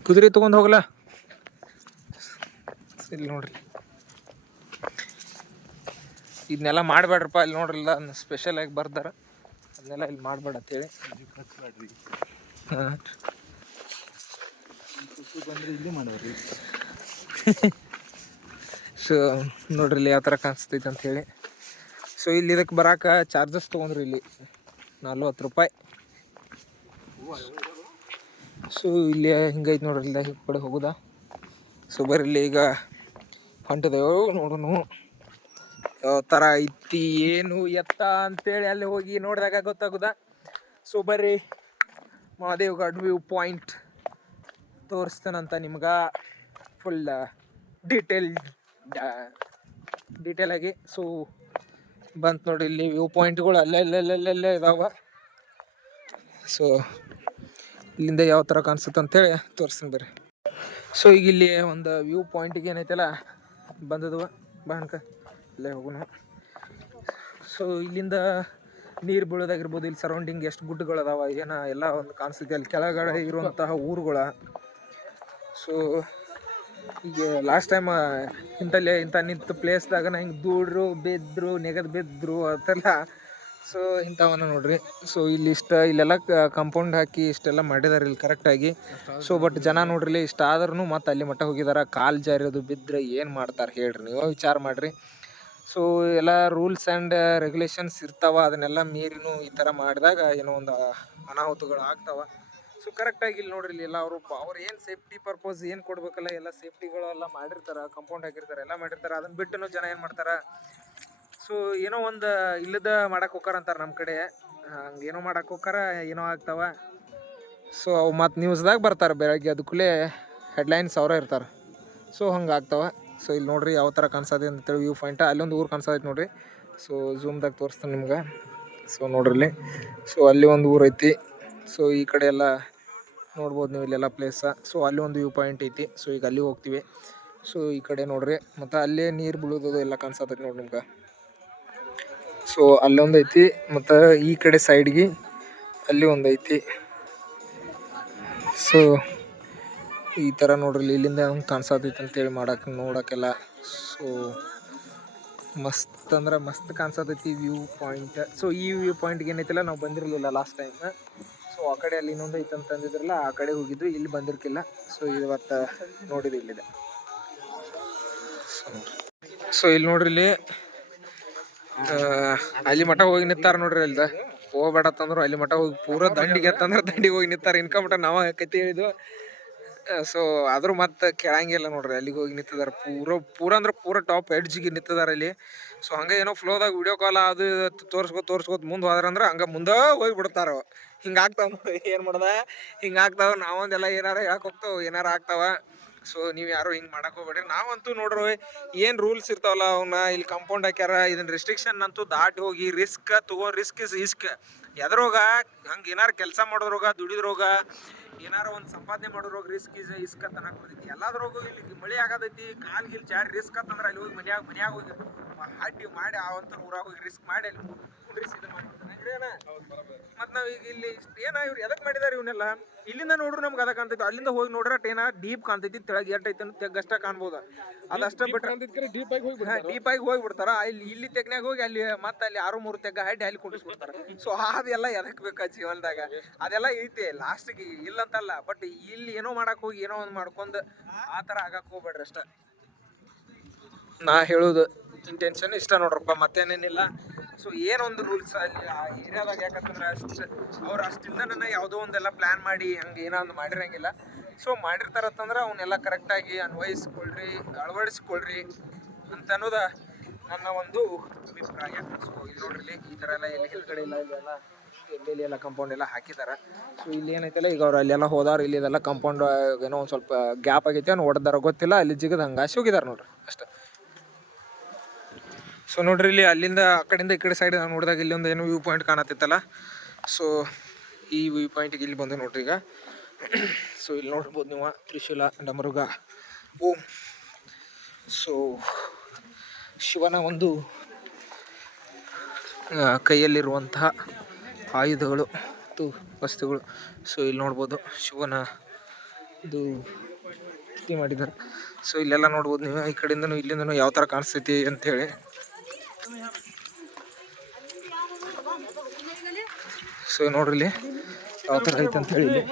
ಕುದುರೆ ತಗೊಂಡು ಹೋಗಲ್ಲ. ಇಲ್ಲಿ ನೋಡ್ರಿ, ಇದನ್ನೆಲ್ಲ ಮಾಡಬೇಡ್ರಪ್ಪ. ಇಲ್ಲಿ ನೋಡ್ರಿ, ಇಲ್ಲ ಸ್ಪೆಷಲ್ ಆಗಿ ಬರ್ದಾರ, ಅದನ್ನೆಲ್ಲ ಇಲ್ಲಿ ಮಾಡಬೇಡ ಅಂತೇಳಿ. ಹಾಂ ಇಲ್ಲಿ ಮಾಡೋರಿ. ಸೊ ನೋಡ್ರಿ ಇಲ್ಲಿ ಯಾವ ಥರ ಕಾಣಿಸ್ತೈತೆ ಅಂಥೇಳಿ. ಸೊ ಇಲ್ಲಿ ಇದಕ್ಕೆ ಬರೋಕೆ ಚಾರ್ಜಸ್ ತೊಗೊಂಡ್ರಿ ಇಲ್ಲಿ 40 ರೂಪಾಯಿ. ಸೊ ಇಲ್ಲಿ ಹಿಂಗೈತೆ ನೋಡ್ರಿ, ಇಲ್ಲ ಈ ಕಡೆ ಹೋಗೋದಾ. ಸೊ ಬರ್ರಿ ಇಲ್ಲಿ ಈಗ ಹೊಂಟದೇವು, ನೋಡೋಣ ಯಾವ ಥರ ಐತಿ ಏನು ಎತ್ತ ಅಂತೇಳಿ ಅಲ್ಲಿ ಹೋಗಿ ನೋಡಿದಾಗ ಗೊತ್ತಾಗೋದಾ. ಸೊ ಬರ್ರಿ ಮಹಾದೇವ್ ಘಾಟ್ ವ್ಯೂ ಪಾಯಿಂಟ್ ತೋರಿಸ್ತೇನಂತ ನಿಮ್ಗೆ ಫುಲ್ ಡೀಟೇಲ್ ಆಗಿ. ಸೊ ಬಂತು ನೋಡ್ರಿ ಇಲ್ಲಿ ವ್ಯೂ ಪಾಯಿಂಟ್ಗಳು ಅಲ್ಲೇ ಇದಾವೆ. ಸೊ ಇಲ್ಲಿಂದ ಯಾವ ಥರ ಕಾಣಿಸುತ್ತೆ ಅಂತೇಳಿ ತೋರಿಸ್ತೀನಿ ಬರ್ರಿ. ಸೊ ಈಗ ಇಲ್ಲಿ ಒಂದು ವ್ಯೂ ಪಾಯಿಂಟಿಗೆ ಏನೈತಲ್ಲ ಬಂದದವ ಬಾಣ್ಕ ಇಲ್ಲೇ ಹೋಗೋಣ. ಸೊ ಇಲ್ಲಿಂದ ನೀರು ಬೀಳೋದಾಗಿರ್ಬೋದು, ಇಲ್ಲಿ ಸರೌಂಡಿಂಗ್ ಎಷ್ಟು ಗುಡ್ಡಗಳು ಅದಾವ ಏನ ಎಲ್ಲ ಒಂದು ಕಾಣಿಸ್ತೈತಿ. ಅಲ್ಲಿ ಕೆಳಗಡೆ ಇರುವಂತಹ ಊರುಗಳ. ಸೊ ಈಗ ಲಾಸ್ಟ್ ಟೈಮ್ ಇಂಥ ನಿಂತ ಪ್ಲೇಸ್ದಾಗ ಹಿಂಗೆ ದೂಡ್ರು ಬಿದ್ರು ನೆಗದು ಬಿದ್ರು ಅದೆಲ್ಲ. ಸೊ ಇಂಥವನ್ನ ನೋಡ್ರಿ. ಸೊ ಇಲ್ಲಿ ಇಲ್ಲೆಲ್ಲ ಕಾಂಪೌಂಡ್ ಹಾಕಿ ಇಷ್ಟೆಲ್ಲ ಮಾಡಿದಾರೆ ಇಲ್ಲಿ ಕರೆಕ್ಟಾಗಿ. ಸೊ ಬಟ್ ಜನ ನೋಡ್ರಿ ಇಷ್ಟ ಆದ್ರೂ ಮತ್ತೆ ಅಲ್ಲಿ ಮಟ್ಟ ಹೋಗಿದಾರ. ಕಾಲು ಜಾರಿಯೋದು ಬಿದ್ದರೆ ಏನು ಮಾಡ್ತಾರೆ ಹೇಳ್ರಿ, ನೀವು ವಿಚಾರ ಮಾಡಿರಿ. ಸೊ ಎಲ್ಲ ರೂಲ್ಸ್ ಆ್ಯಂಡ್ ರೆಗ್ಯುಲೇಷನ್ಸ್ ಇರ್ತಾವ, ಅದನ್ನೆಲ್ಲ ಮೀರಿನೂ ಈ ಥರ ಮಾಡಿದಾಗ ಏನೋ ಒಂದು ಅನಾಹುತಗಳು ಆಗ್ತಾವ. ಸೊ ಕರೆಕ್ಟಾಗಿ ಇಲ್ಲಿ ನೋಡ್ರಿ, ಇಲ್ಲಿ ಎಲ್ಲ ಅವ್ರು ಏನು ಸೇಫ್ಟಿ ಪರ್ಪಸ್ ಏನು ಕೊಡ್ಬೇಕಲ್ಲ ಎಲ್ಲ ಸೇಫ್ಟಿಗಳೆಲ್ಲ ಮಾಡಿರ್ತಾರೆ, ಕಾಂಪೌಂಡ್ ಹಾಕಿರ್ತಾರೆ, ಎಲ್ಲ ಮಾಡಿರ್ತಾರೆ. ಅದನ್ನ ಬಿಟ್ಟು ಜನ ಏನು ಮಾಡ್ತಾರೆ, ಸೊ ಏನೋ ಒಂದು ಇಲ್ಲದ ಮಾಡಕ್ಕೆ ಹೋಗಾರ ಅಂತಾರೆ ನಮ್ಮ ಕಡೆ. ಹಂಗೆ ಏನೋ ಮಾಡಕ್ಕೆ ಹೋಗಾರ ಏನೋ ಆಗ್ತಾವ. ಸೊ ಅವು ಮತ್ತು ನ್ಯೂಸ್ದಾಗ ಬರ್ತಾರೆ ಬೆಳಗ್ಗೆ, ಅದಕ್ಕೂಲೇ ಹೆಡ್ಲೈನ್ಸ್ ಅವರೇ ಇರ್ತಾರೆ. ಸೊ ಹಂಗೆ ಆಗ್ತಾವ. ಸೊ ಇಲ್ಲಿ ನೋಡ್ರಿ ಯಾವ ಥರ ಕಾಣಿಸ್ತದೆ ಅಂತೇಳಿ ವ್ಯೂ ಪಾಯಿಂಟ್. ಅಲ್ಲೊಂದು ಊರು ಕಾಣಿಸ್ತೈತೆ ನೋಡ್ರಿ. ಸೊ ಝೂಮ್ದಾಗ ತೋರಿಸ್ತಾನೆ ನಿಮ್ಗೆ. ಸೊ ನೋಡ್ರಿ, ಸೊ ಅಲ್ಲಿ ಒಂದು ಊರು ಐತಿ. ಸೊ ಈ ಕಡೆ ಎಲ್ಲ ನೋಡ್ಬೋದು ನೀವು ಇಲ್ಲೆಲ್ಲ ಪ್ಲೇಸ. ಸೊ ಅಲ್ಲಿ ಒಂದು ವ್ಯೂ ಪಾಯಿಂಟ್ ಐತಿ. ಸೊ ಈಗ ಅಲ್ಲಿ ಹೋಗ್ತೀವಿ. ಸೊ ಈ ಕಡೆ ನೋಡ್ರಿ, ಮತ್ತು ಅಲ್ಲೇ ನೀರು ಬೀಳೋದು ಎಲ್ಲ ಕಾಣಿಸ್ತೈತಿ ನೋಡಿ ನಿಮ್ಗೆ. ಸೊ ಅಲ್ಲೊಂದು ಐತಿ, ಮತ್ತು ಈ ಕಡೆ ಸೈಡ್ಗೆ ಅಲ್ಲಿ ಒಂದು ಐತಿ. ಸೊ ಈ ಥರ ನೋಡ್ರಿ, ಇಲ್ಲಿಂದ ಹಂಗೆ ಕಾಣಿಸ್ತೈತಿ ಅಂತೇಳಿ ನೋಡೋಕ್ಕೆಲ್ಲ. ಸೊ ಮಸ್ತ್ ಅಂದ್ರೆ ಮಸ್ತ್ ಕಾಣಿಸ್ತೈತಿ ವ್ಯೂ ಪಾಯಿಂಟ್. ಸೊ ಈ ವ್ಯೂ ಪಾಯಿಂಟ್ಗೆ ಏನೈತಿಲ್ಲ ನಾವು ಬಂದಿರಲಿಲ್ಲ ಲಾಸ್ಟ್ ಟೈಮ್. ಸೊ ಆ ಕಡೆ ಅಲ್ಲಿ ಇನ್ನೊಂದು ಐತೆ ಅಂತ ಅಂದಿದ್ರಲ್ಲ, ಆ ಕಡೆ ಹೋಗಿದ್ವಿ, ಇಲ್ಲಿ ಬಂದಿರ್ಕಿಲ್ಲ. ಸೊ ಇವತ್ತು ನೋಡಿದ್ವಿ ಇಲ್ಲಿದೆ. ಸೊ ಇಲ್ಲಿ ನೋಡ್ರಿ, ಇಲ್ಲಿ ಅಲ್ಲಿ ಮಠ ಹೋಗಿ ನಿಂತಾರ ನೋಡ್ರಿ. ಅಲ್ದ ಹೋಗ್ಬೇಡತ್ತಂದ್ರು ಅಲ್ಲಿ ಮಠ ಹೋಗಿ ಪೂರ ದಂಡಿಗೆ ಅಂತಂದ್ರೆ ದಂಡಿಗೆ ಹೋಗಿ ನಿಂತಾರ. ಇನ್ಕಮಟ ನಾವು ಕತ್ತಿ ಹೇಳಿದ್ವು. ಸೊ ಆದ್ರೂ ಮತ್ತೆ ಕೇಳಂಗಿಲ್ಲ ನೋಡ್ರಿ, ಅಲ್ಲಿಗೆ ಹೋಗಿ ನಿಂತಿದ್ದಾರೆ. ಪೂರ ಅಂದ್ರೆ ಪೂರ ಟಾಪ್ ಎಡ್ಜ್ಗೆ ನಿಂತಿದ್ದಾರೆ ಇಲ್ಲಿ. ಸೊ ಹಂಗೆ ಏನೋ ಫ್ಲೋದಾಗ ವಿಡಿಯೋ ಕಾಲ್ ಅದು ತೋರ್ಸ್ಕೊತ ಮುಂದೆ ಹೋದ್ರಂದ್ರೆ ಹಂಗೆ ಮುಂದೆ ಹೋಗಿ ಬಿಡ್ತಾರ. ಹಿಂಗಾಗ್ತಾವ ಏನು ಮಾಡ್ದ, ಹಿಂಗಾಗ್ತಾವ. ನಾವೊಂದೆಲ್ಲ ಏನಾರ ಹೇಳಕ್ ಹೋಗ್ತಾವ, ಏನಾರ ಆಗ್ತಾವ. ಸೊ ನೀವು ಯಾರು ಹಿಂಗೆ ಮಾಡಕ್ ಹೋಗ್ಬೇಡ್ರಿ. ನಾವಂತೂ ನೋಡ್ರಿ ಏನು ರೂಲ್ಸ್ ಇರ್ತಾವಲ್ಲ ಅವನ್ನ ಇಲ್ಲಿ ಕಾಂಪೌಂಡ್ ಹಾಕ್ಯಾರ. ಇದನ್ನ ರೆಸ್ಟ್ರಿಕ್ಷನ್ ಅಂತೂ ದಾಟಿ ಹೋಗಿ ರಿಸ್ಕ್ ರಿಸ್ಕ್ ಇಸ್ ಇಸ್ಕ್. ಎದ್ರೋಗ ಹಂಗೆ ಏನಾರು ಕೆಲಸ ಮಾಡೋದ್ರೋಗ, ದುಡಿದ್ರೋಗ, ಏನಾರ ಒಂದು ಸಂಪಾದನೆ ಮಾಡೋದ್ರೋಗ ರಿಸ್ಕ್ ಇಸ್ ಇಸ್ಕ್ ಅಂತ ಬರ್ತೈತಿ. ಎಲ್ಲದ್ರೋಗು ಇಲ್ಲಿ ಮಳೆ ಆಗತೈತಿ, ಕಾಲ್ಗಿಲ್ ಜಾರಿ ರಿಸ್ಕ್ ಅಂತಂದ್ರೆ ಅಲ್ಲಿ ಹೋಗಿ ಮನ್ಯಾಗ ಹೋಗಿ ಅಡ್ಡಿ ಮಾಡಿ ಆ ಒಂಥರ ಊರಾಗ ಹೋಗಿ ರಿಸ್ಕ್ ಮಾಡಿ ಅಲ್ಲಿ ಬೌಂಡ್ರೀಸ್ ಇದನ್ನ ಮಾಡ್ಬಿಡ್ತಾರೆ ಮತ್ ನಾವ್ ಈಗ ಇಲ್ಲಿ ಏನ ಇವ್ರು ಎದಕ್ ಮಾಡಿದಾರೆ ಇವನ್ನೆಲ್ಲ ಇಲ್ಲಿಂದ ನೋಡ್ರು ನಮ್ಗೆ ಅದ ಕಾಣ್ತೈತಿ ಅಲ್ಲಿಂದ ಹೋಗಿ ನೋಡ್ರ ಏನ ಡೀಪ್ ಕಾಣ್ತೈತಿ ತೆಳಗ್ ಎಟ್ ಐತಿ ತೆಗ್ಗಷ್ಟ ಕಾಣ್ಬೋದ ಅದಷ್ಟ ಬಿಟ್ರೆ ಡೀಪ್ ಆಗಿ ಹೋಗ್ಬಿಡ್ತಾರ ಇಲ್ಲಿ ತೆಗ್ನ್ಯಾಗ ಹೋಗಿ ಅಲ್ಲಿ ಮತ್ತೆ ಅಲ್ಲಿ 6-3 ತೆಗ್ಗ ಹಡ್ಡಿ ಅಲ್ಲಿ ಕುಂಡಿಸ್ಬಿಡ್ತಾರ ಸೊ ಅದೆಲ್ಲ ಎದಕ್ ಬೇಕಾ ಜೀವನದಾಗ ಅದೆಲ್ಲ ಐತಿ ಲಾಸ್ಟ್ಗೆ ಇಲ್ಲಂತಲ್ಲ ಬಟ್ ಇಲ್ಲಿ ಏನೋ ಮಾಡಕ್ ಹೋಗಿ ಏನೋ ಒಂದ್ ಮಾಡ್ಕೊಂಡ್ ಆತರ ಆಗಕ್ ಹೋಗ್ಬೇಡ್ರಿ ಅಷ್ಟ ನಾ ಹೇಳುದು ಇಂಟೆನ್ಷನ್ ಇಷ್ಟ ನೋಡ್ರಪ್ಪ ಮತ್ತೇನೇನಿಲ್ಲ ಸೊ ಏನೊಂದು ರೂಲ್ಸ್ ಅಲ್ಲಿ ಆ ಏರಿಯಾದಾಗ ಯಾಕಂತಂದ್ರೆ ಅವ್ರು ಅಷ್ಟಿಂದ ನನ್ನ ಯಾವುದೋ ಒಂದೆಲ್ಲ ಪ್ಲಾನ್ ಮಾಡಿ ಹಂಗೆ ಏನೋ ಒಂದು ಮಾಡಿರಂಗಿಲ್ಲ ಸೊ ಮಾಡಿರ್ತಾರಂತಂದ್ರೆ ಅವನ್ನೆಲ್ಲ ಕರೆಕ್ಟಾಗಿ ಅಳವಡಿಸ್ಕೊಳ್ರಿ ಅಂತ ಅನ್ನೋದ ನನ್ನ ಒಂದು ಅಭಿಪ್ರಾಯ ಸೊ ಇಲ್ಲಿ ನೋಡ್ರಿ ಈ ಥರ ಎಲ್ಲ ಎಲ್ಲಿ ಹಿಂದ್ಗಡೆ ಇಲ್ಲ ಇಲ್ಲೆಲ್ಲ ಎಲ್ಲೆಲ್ಲಿ ಎಲ್ಲ ಕಂಪೌಂಡ್ ಎಲ್ಲ ಹಾಕಿದಾರ ಸೊ ಇಲ್ಲಿ ಏನೈತಲ್ಲ ಈಗ ಅವ್ರು ಅಲ್ಲೆಲ್ಲ ಹೋದಾರ ಇಲ್ಲಿ ಇದೆಲ್ಲ ಕಂಪೌಂಡ್ ಏನೋ ಒಂದು ಸ್ವಲ್ಪ ಗ್ಯಾಪ್ ಆಗೈತೆ ಅವ್ನು ಹೊಡೆದಾರ ಗೊತ್ತಿಲ್ಲ ಅಲ್ಲಿ ಜಿಗದ ಹಂಗಾಸಿ ಹೋಗಿದಾರೆ ನೋಡ್ರಿ ಅಷ್ಟೇ ಸೊ ನೋಡ್ರಿ ಇಲ್ಲಿ ಅಲ್ಲಿಂದ ಆ ಕಡೆಯಿಂದ ಈ ಕಡೆ ಸೈಡ್ ನಾವು ನೋಡಿದಾಗ ಇಲ್ಲಿ ಒಂದು ಏನೋ ವ್ಯೂ ಪಾಯಿಂಟ್ ಕಾಣತ್ತಿತ್ತಲ್ಲ ಸೊ ಈ ವ್ಯೂ ಪಾಯಿಂಟಿಗೆ ಇಲ್ಲಿ ಬಂದು ನೋಡ್ರಿ ಈಗ ಸೊ ಇಲ್ಲಿ ನೋಡ್ಬೋದು ನೀವು ತ್ರಿಶೂಲ ಡಮರುಗ ಓಂ ಸೊ ಶಿವನ ಒಂದು ಕೈಯಲ್ಲಿರುವಂತಹ ಆಯುಧಗಳು ಮತ್ತು ವಸ್ತುಗಳು ಸೊ ಇಲ್ಲಿ ನೋಡ್ಬೋದು ಶಿವನ ಇದು ಮಾಡಿದ್ದಾರೆ ಸೊ ಇಲ್ಲೆಲ್ಲ ನೋಡ್ಬೋದು ನೀವು ಈ ಕಡೆಯಿಂದನೂ ಇಲ್ಲಿಂದನೂ ಯಾವ ಥರ ಕಾಣಿಸ್ತೈತಿ ಅಂಥೇಳಿ ಸೊ ನೋಡ್ರಿ ಇಲ್ಲಿ ಯಾವ ಥರ ಐತೆ ಅಂತ ಹೇಳಿ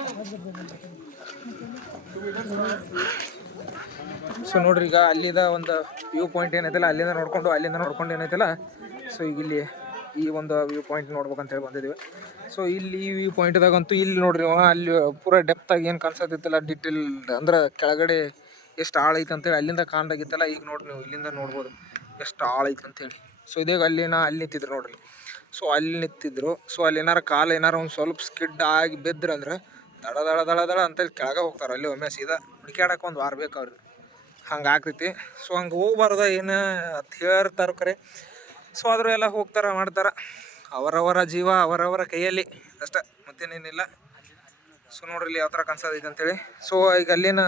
ಸೊ ನೋಡ್ರಿ ಈಗ ಅಲ್ಲಿದ ಒಂದು ವ್ಯೂ ಪಾಯಿಂಟ್ ಏನೈತಲ್ಲ ಅಲ್ಲಿಂದ ನೋಡ್ಕೊಂಡು ಏನೈತಲ್ಲ ಸೊ ಈಗ ಇಲ್ಲಿ ಈ ಒಂದು ವ್ಯೂ ಪಾಯಿಂಟ್ ನೋಡ್ಬೇಕಂತ ಹೇಳಿ ಬಂದಿದ್ದೀವಿ ಸೊ ಇಲ್ಲಿ ಈ ವ್ಯೂ ಪಾಯಿಂಟ್ದಾಗಂತೂ ಇಲ್ಲಿ ನೋಡ್ರಿ ಅಲ್ಲಿ ಪೂರ ಡೆಪ್ತಾಗಿ ಏನು ಕಾಣಿಸತ್ತಿತ್ತಲ್ಲ ಡಿಟೇಲ್ ಅಂದ್ರೆ ಕೆಳಗಡೆ ಎಷ್ಟು ಆಳ ಐತೆ ಅಂತೇಳಿ ಅಲ್ಲಿಂದ ಕಾಣ್ದಾಗಿತ್ತಲ್ಲ ಈಗ ನೋಡ್ರಿ ನೀವು ಇಲ್ಲಿಂದ ನೋಡ್ಬೋದು ಎಷ್ಟು ಆಳ ಐತೆ ಅಂತೇಳಿ ಸೊ ಇದೇ ಅಲ್ಲಿ ನಿಂತಿದ್ರು ನೋಡ್ರಿ ಸೊ ಅಲ್ಲಿ ನಿಂತಿದ್ರು ಸೊ ಅಲ್ಲಿ ಕಾಲು ಒಂದು ಸ್ವಲ್ಪ ಸ್ಕಿಡ್ ಆಗಿ ಬಿದ್ರಂದ್ರೆ ದಡ ಅಂತೇಳಿ ಕೆಳಗೆ ಹೋಗ್ತಾರೆ ಅಲ್ಲಿ ಒಮ್ಮೆ ಸೀದಾ ಹುಡುಕ್ಯಾಡಕ್ಕೆ ಒಂದು ವಾರ ಬೇಕು ಅವ್ರಿಗೆ ಹಂಗೆ ಆಗ್ತೈತಿ ಸೊ ಹಂಗೆ ಹೋಗ್ಬಾರ್ದ ಏನು ಅಂತ ಹೇಳ್ತಾರೆ ಕರೆ ಸೊ ಆದರೂ ಎಲ್ಲ ಹೋಗ್ತಾರೆ ಮಾಡ್ತಾರೆ ಅವರವರ ಜೀವ ಅವರವರ ಕೈಯಲ್ಲಿ ಅಷ್ಟೇ ಮತ್ತೇನೇನಿಲ್ಲ ಸೊ ನೋಡ್ರಿ ಇಲ್ಲಿ ಯಾವ ಥರ ಕಾಣಿಸೋದೈತೆ ಅಂತೇಳಿ ಸೊ ಈಗ ಅಲ್ಲಿನ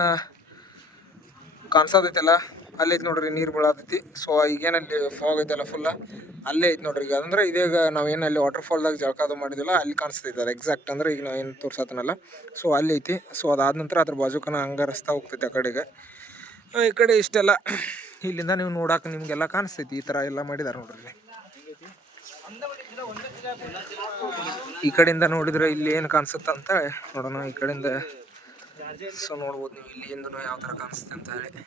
ಕಾಣಿಸೋದೈತಲ್ಲ ಅಲ್ಲೇ ಐತೆ ನೋಡ್ರಿ ನೀರು ಬೀಳತೈತಿ ಸೊ ಈಗೇನಲ್ಲಿ ಫಾಗ್ ಐತಲ್ಲ ಫುಲ್ಲ ಅಲ್ಲೇ ಐತೆ ನೋಡ್ರಿ ಈಗ ಅಂದ್ರೆ ಇದೀಗ ನಾವೇನು ಅಲ್ಲಿ ವಾಟರ್ ಫಾಲ್ದಾಗ ಜಳಕಾದು ಮಾಡಿದಿಲ್ಲ ಅಲ್ಲಿ ಕಾಣಿಸ್ತೈತೆ ಅದು ಎಕ್ಸಾಕ್ಟ್ ಅಂದ್ರೆ ಈಗ ನಾವೇನು ತೋರ್ಸತ್ತನಲ್ಲ ಸೊ ಅಲ್ಲಿ ಐತಿ ಸೊ ಅದಾದ ನಂತರ ಅದ್ರ ಬಾಜುಕನ ಹಂಗೆ ರಸ್ತೆ ಹೋಗ್ತೈತೆ ಆ ಕಡೆಗೆ ಈ ಕಡೆ ಇಷ್ಟೆಲ್ಲ ಇಲ್ಲಿಂದ ನೀವು ನೋಡಕ್ಕೆ ನಿಮಗೆಲ್ಲ ಕಾಣಿಸ್ತೈತಿ ಈ ಥರ ಎಲ್ಲ ಮಾಡಿದಾರೆ ನೋಡ್ರಿ ಈ ಕಡೆಯಿಂದ ನೋಡಿದ್ರೆ ಇಲ್ಲಿ ಏನು ಕಾಣಿಸುತ್ತೆ ಅಂತ ನೋಡೋಣ ಈ ಕಡೆಯಿಂದ ಸೊ ನೋಡ್ಬೋದು ನೀವು ಇಲ್ಲಿಂದನೂ ಯಾವ ಥರ ಕಾಣಿಸುತ್ತೆ ಅಂತ ಹೇಳಿ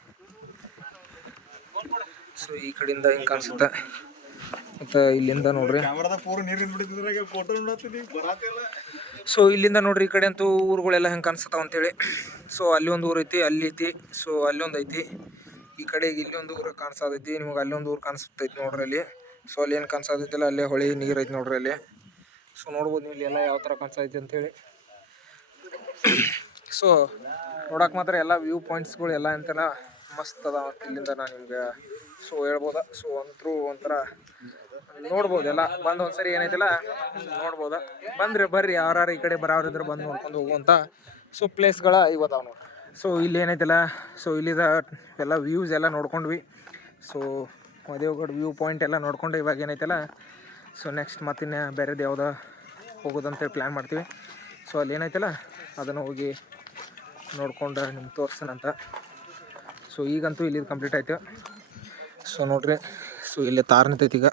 ಸೊ ಈ ಕಡೆಯಿಂದ ಹಿಂಗೆ ಕಾಣಿಸುತ್ತೆ ಮತ್ತು ಇಲ್ಲಿಂದ ನೋಡ್ರಿ ಸೊ ಇಲ್ಲಿಂದ ನೋಡ್ರಿ ಈ ಕಡೆ ಅಂತೂ ಊರುಗಳೆಲ್ಲ ಹೆಂಗೆ ಕಾಣಿಸ್ತಾವ ಅಂತೇಳಿ ಸೊ ಅಲ್ಲಿ ಒಂದು ಊರು ಐತಿ ಅಲ್ಲಿ ಐತಿ ಸೊ ಅಲ್ಲಿ ಒಂದು ಐತಿ ಈ ಕಡೆಗೆ ಇಲ್ಲಿ ಒಂದು ಊರು ಕಾಣಿಸತೈತಿ ನಿಮಗೆ ಅಲ್ಲಿ ಒಂದು ಊರು ಕಾಣಿಸ್ತೈತಿ ನೋಡ್ರಿ ಅಲ್ಲಿ ಸೊ ಅಲ್ಲಿ ಏನು ಕಾಣಿಸತೈತಿಲ್ಲ ಅಲ್ಲೇ ಹೊಳೆ ನೀರು ಐತಿ ನೋಡ್ರಿ ಅಲ್ಲಿ ಸೊ ನೋಡ್ಬೋದು ನೀವು ಇಲ್ಲಿ ಎಲ್ಲ ಯಾವ ಥರ ಕಾಣಿಸ್ತೈತಿ ಅಂತೇಳಿ ಸೊ ನೋಡಕ್ಕೆ ಮಾತ್ರ ಎಲ್ಲ ವ್ಯೂ ಪಾಯಿಂಟ್ಸ್ಗಳು ಎಲ್ಲ ಅಂತೆಲ್ಲ ಮಸ್ತ್ ಅದ ಇಲ್ಲಿಂದ ನಾನು ನಿಮ್ಗೆ ಸೊ ಹೇಳ್ಬೋದ ಸೊ ಅಂತರೂ ಒಂಥರ ನೋಡ್ಬೋದು ಎಲ್ಲ ಬಂದು ಒಂದ್ಸರಿ ಏನೈತಿಲ್ಲ ನೋಡ್ಬೋದ ಬರ್ರಿ ಯಾರು ಈ ಕಡೆ ಬರೋರಿದ್ರೆ ಬಂದು ನೋಡ್ಕೊಂಡು ಹೋಗುವಂಥ ಸೊ ಪ್ಲೇಸ್ಗಳ ಇವತ್ತಾವ ನೋಡಿ ಸೊ ಇಲ್ಲಿ ಏನೈತಿಲ್ಲ ಸೊ ಇಲ್ಲಿದ ಎಲ್ಲ ವ್ಯೂಸ್ ಎಲ್ಲ ನೋಡ್ಕೊಂಡ್ವಿ ಸೊ ಮದೇವಗಢ ವ್ಯೂ ಪಾಯಿಂಟ್ ಎಲ್ಲ ನೋಡ್ಕೊಂಡು ಇವಾಗ ಏನೈತಿಲ್ಲ ಸೊ ನೆಕ್ಸ್ಟ್ ಮತ್ತಿನ್ನು ಬೇರೆದು ಯಾವುದೋ ಹೋಗೋದಂತೇಳಿ ಪ್ಲ್ಯಾನ್ ಮಾಡ್ತೀವಿ ಸೊ ಅಲ್ಲಿ ಏನೈತಿಲ್ಲ ಅದನ್ನು ಹೋಗಿ ನೋಡ್ಕೊಂಡು ನಿಮ್ಗೆ ತೋರಿಸ್ತಾನಂತ ಸೊ ಈಗಂತೂ ಇಲ್ಲಿದು ಕಂಪ್ಲೀಟ್ ಆಯಿತು ಸೊ ನೋಡ್ರಿ ಸೊ ಇಲ್ಲಿ ತಾರ್ ನಿಂತೈತಿ ಈಗ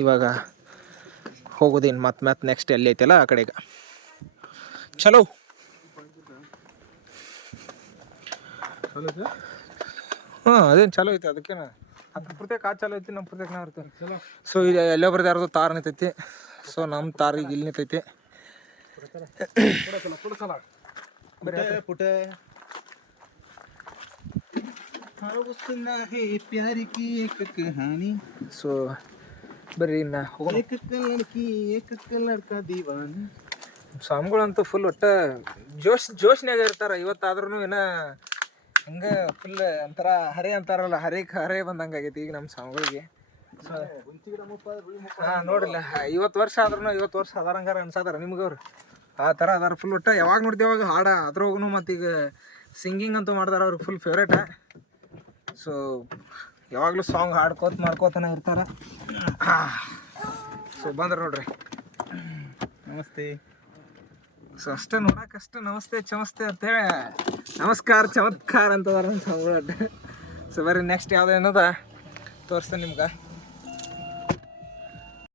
ಇವಾಗ ಹೋಗೋದೇನು ಮತ್ತೆ ನೆಕ್ಸ್ಟ್ ಎಲ್ಲಿ ಐತಲ್ಲ ಆ ಕಡೆಗೆ ಚಲೋ ಹಾಂ ಅದೇನು ಚಲೋ ಐತೆ ಅದಕ್ಕೇನ ಅದ್ರ ಪ್ರತ್ಯೇಕ ಆ ಚಲೋ ಐತಿ ನಮ್ಮ ಪ್ರತ್ಯೇಕ ನಾವು ಇರ್ತೀವಿ ಸೊ ಈಗ ಎಲ್ಲೊಬ್ರದ್ದು ಯಾರ್ದು ತಾರ್ ನಿಂತೈತಿ ಸೊ ನಮ್ಮ ತಾರಿಗೆ ಇಲ್ಲಿ ನಿಂತೈತಿ ಪುಟೆ ಸೊ ಬರ್ರಿ ಇನ್ನ ಸ್ವಾಮಿಗಳಂತೂ ಫುಲ್ ಒಟ್ಟ ಜೋಶ್ನ್ಯಾಗ ಇರ್ತಾರ ಇವತ್ತಾದ್ರೂ ಏನ ಹಂಗ ಫುಲ್ ಒಂಥರ ಹರೆ ಅಂತಾರಲ್ಲ ಹರೆ ಬಂದಂಗಾಗೈತಿ ಈಗ ನಮ್ಮ ಸ್ವಾಮಿಗಳಿಗೆ ನೋಡಿಲ್ಲ 50 ವರ್ಷ ಆದ್ರೂ 50 ವರ್ಷ ಅದಾರಂಗಾರ ಅನ್ಸದಾರ ನಿಮ್ಗವ್ರು ಆ ಥರ ಅದಾರ ಫುಲ್ ಒಟ್ಟ ಯಾವಾಗ ನೋಡ್ತೀವಿ ಅವಾಗ ಹಾಡ ಅದ್ರೋಗೂ ಮತ್ತೀಗ ಸಿಂಗಿಂಗ್ ಅಂತೂ ಮಾಡ್ತಾರ ಅವ್ರಿಗೆ ಫುಲ್ ಫೇವ್ರೇಟ ಸೊ ಯಾವಾಗಲೂ ಸಾಂಗ್ ಹಾಡ್ಕೋತ ಮಾಡ್ಕೋತಾನೆ ಇರ್ತಾರೆ ಸೊ ಬಂದ್ರೆ ನೋಡ್ರಿ. ನಮಸ್ತೆ. ಸೊ ಅಷ್ಟೇ ನೋಡಕ್ಕಷ್ಟೇ ನಮಸ್ತೆ ಚಮಸ್ತೆ ಅಂತೇಳಿ ನಮಸ್ಕಾರ ಚಮತ್ಕಾರ ಅಂತದಾರ ಅಂತ. ಸೊ ಬರ್ರಿ ನೆಕ್ಸ್ಟ್ ಯಾವ್ದು ಏನದ ತೋರಿಸ್ತೇನೆ ನಿಮ್ಗೆ.